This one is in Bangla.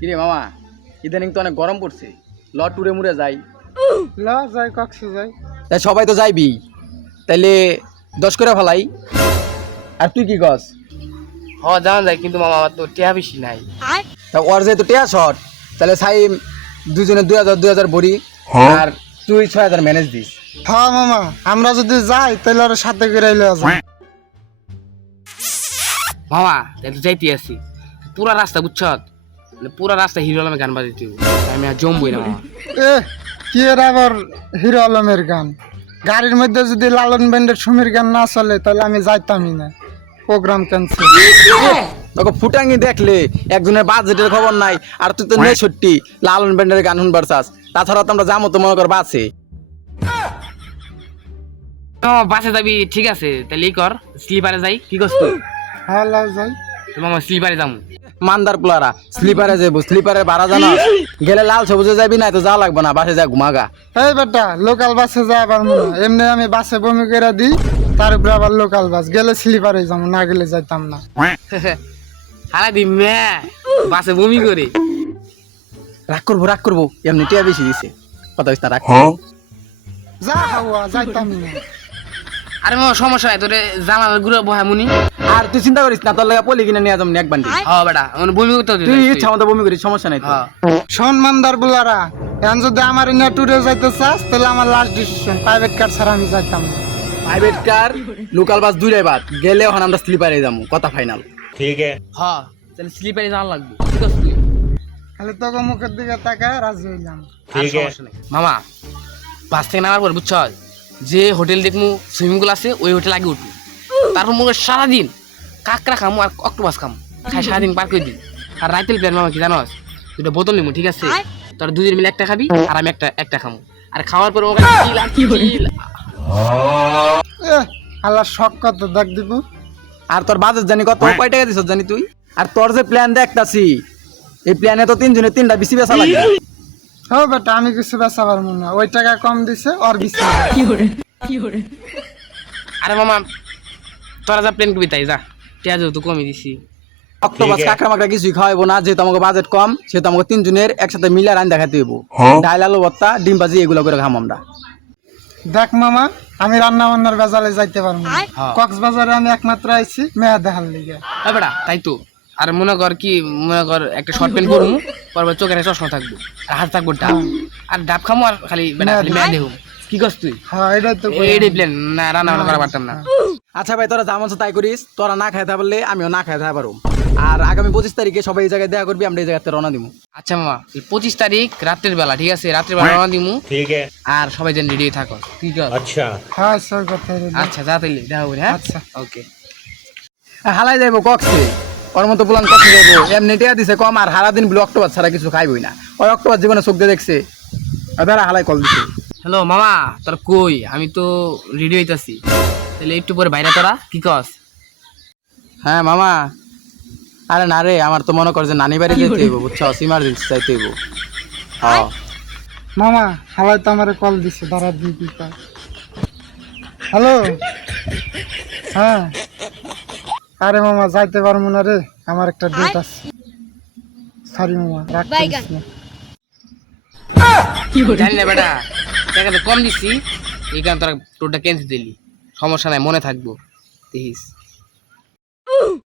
কিরে মামা, ইদানিং তো অনেক গরম পড়ছে, ল টুরে মুড়ে যাই। যাই কক্সে যাই। তাই সবাই তো যাইবি, তাইলে 10 করে ফেলাই। আর তুই কি কস? জানা যায়, কিন্তু মামা আমার তো টিয়া বেশি নাই। তা ওর যেহেতু টেয়া শর্ট, তাহলে সাইম দুজনে 2000 ভরি, আর তুই 6000 ম্যানেজ দিস। হ্যাঁ মামা, আমরা যদি যাই তাহলে ওর সাথে করে যাই। মামা তাই তো যাইতে আছি, পুরা রাস্তা বুঝছ, পুরা রাস্তা হিরো আলমে গান বাজাইতে হবে। আমি আর জমবই না মামা। এ কি এর আবার হিরো আলমের গান? গাড়ির মধ্যে যদি লালন ব্যান্ডের সুমির গান না চলে তাহলে আমি যাইতামই না, প্রোগ্রাম ক্যান্সেল। তোকে ফুটাঙ্গি দেখলে একজনের বাজেটের খবর নাই, আর তুই তো 69 লালন ব্যান্ডের গান শুনবার চাস। তাছাড়া তো আমরা যাবো তো মনে কর বাসে। বাসে যাবি ঠিক আছে, তাহলে এই কর, স্লিপারে যাই। কি করছ তুই? হ্যাঁ যাই। তো মামা স্লিপারে যাবো। মানদার পোলারা স্লিপারে যাবো, স্লিপারে ভাড়া জানা গেলে লাল সবুজে যাবি না, তো যাওয়া লাগবে না, বাসে যা ঘুমাগা। এই বেটা, লোকাল বাসে যাই আবার মনে হয়। এমনি আমি বাসে বমি করে দিই, তার উপরে আবার লোকাল বাস, গেলে স্লিপারে যাবো, না গেলে যাইতাম না। হারা দি মে বাসে বমি করে। রাগ করবো, এমনি টিয়া বেশি দিছে, কথা হইছে না, রাগ। যা হাওয়া, যাইতামই না। আরে মামা সমস্যা নাই, তোরে জানালার ঘুরে বহা মুনি। আর তুই চিন্তা করিস না, তোর লাগা পলি কিনে নিয়ে যাবো এক বান্ডি। হ্যাঁ বেটা, মানে বমি করতে হবে। তুই ইচ্ছা মতো বমি করিস, সমস্যা নাই তো। সম্মানদার বুলারা, এখন যদি আমার ইন্ডিয়া ট্যুরে যাইতে চাস তাহলে আমার লাস্ট ডিসিশন, প্রাইভেট কার ছাড়া আমি যাইতাম না। প্রাইভেট কার, লোকাল বাস দুইটাই বাদ, গেলে ওখানে আমরা স্লিপারে যাবো, কথা ফাইনাল। হ্যাঁ তাহলে স্লিপারে যাওয়া লাগবে। কি করছ তুই? খালি তোকে মুখের দিকে তাকায় রাজি হইলাম। আর সমস্যা নাই মামা, বাস থেকে নামার পর বুঝছ, যে হোটেল দেখমু সুইমিং পুল আছে ওই হোটেল আগে উঠবো। তারপর মনে কর সারাদিন কাঁকড়া খামু আর অক্টোপাস খামু, খাই সারাদিন পার করে দিই। আর রাইতেল প্ল্যান মামা কি জানোস, দুটো বোতল নিবো ঠিক আছে, তোরা দুজন মিলে একটা খাবি আর আমি একটা খামু। আর খাওয়ার পর আল্লাহ শখ কত দেখ দিব। আর তোর বাজেট জানি কত, কয় টাকা দিছ জানি তুই? আর তোর যে প্ল্যান দেখতাছি, এই প্ল্যানে তো তিনজনে তিনটা বেশি বেচা লাগে। হ্যাঁ বেটা, আমি কিছু বেচা পারবো না, ওই টাকা কম দিছে ওর বেশি। আরে মামা তোরা যা প্ল্যান করবি তাই যা, পেঁয়াজ তো কমই দিছি। অক্টোপাস কাঁকড়া মাকড়া কিছুই খাওয়াবো না, যেহেতু আমাকে বাজেট কম, সেহেতু আমাকে তিনজনের একসাথে মিলে রান দেখাতে হইব। ডাল আলু ভর্তা ডিম ভাজি এগুলো করে খাম আমরা। দেখ মামা, আমি রান্না বান্নার বেজালে যাইতে পারবো না। কক্সবাজারে আমি একমাত্র আইছি মেয়া দেখার লিগে। হ্যাঁ বেটা তাই তো। আর মনে কর একটা শর্ট প্যান্ট করবো, পরবার চোখের চশমা থাকবো আর হাত থাকবো ডাব, আর ডাব খামো আর খালি মেয়া দেবো। কি করছ তুই? হ্যাঁ এটাই তো এইটাই প্ল্যান, না রান্না বান্না করা পারতাম না। আচ্ছা ভাই, তোরা যেমন তাই করিস, তোরা না খাইতে পারলে আমিও না খাইতে পারবো। আর আগামী 25 তারিখে সবাই এই জায়গায় দেখা করবি, আমরা এই জায়গাতে রওনা দিব। আচ্ছা মামা, 25 তারিখ রাত্রের বেলা, ঠিক আছে? রাত্রের বেলা রওনা দিমু। আর সবাই যেন রেডি থাকো, ঠিক আছে? হ্যাঁ সব কথা আচ্ছা যা তাইলে দেখা করি। হ্যাঁ আচ্ছা ওকে। হালাই যাইবো কক্সে, ওর মতো প্ল্যান কক্সে যাইবো। এমনি টিয়া দিছে কম, আর সারাদিন বলে অক্টোপাস ছাড়া কিছু খাইবই না। ওই অক্টোপাস জীবনে চোখ দিয়ে দেখছে, দাঁড়া হালাই কল দিছে। হ্যালো মামা, তোর কই? আমি তো রেডি হইতাছি, তাহলে একটু পরে বাইরে, তোরা কি কস? হ্যাঁ মামা, আরে না রে, আমার তো মনে কর যে নানি বাড়ি যেতে হইব, বুঝছো, ইমার্জেন্সি চাইতে হইব। হ্যাঁ মামা, হালাই তো আমার কল দিছে, দাঁড়া দিই কি কয়। হ্যালো, হ্যাঁ। আরে মামা যাইতে পারবো না রে, আমার একটা ডেট আছে। সরি মামা, রাগ করিস না। জানি না বেটা, টাকা তো কম দিচ্ছি, এই কারণে তোরা টোরটা ক্যান্সেল দিলি। সমস্যা নাই, মনে থাকবো, দেখিস।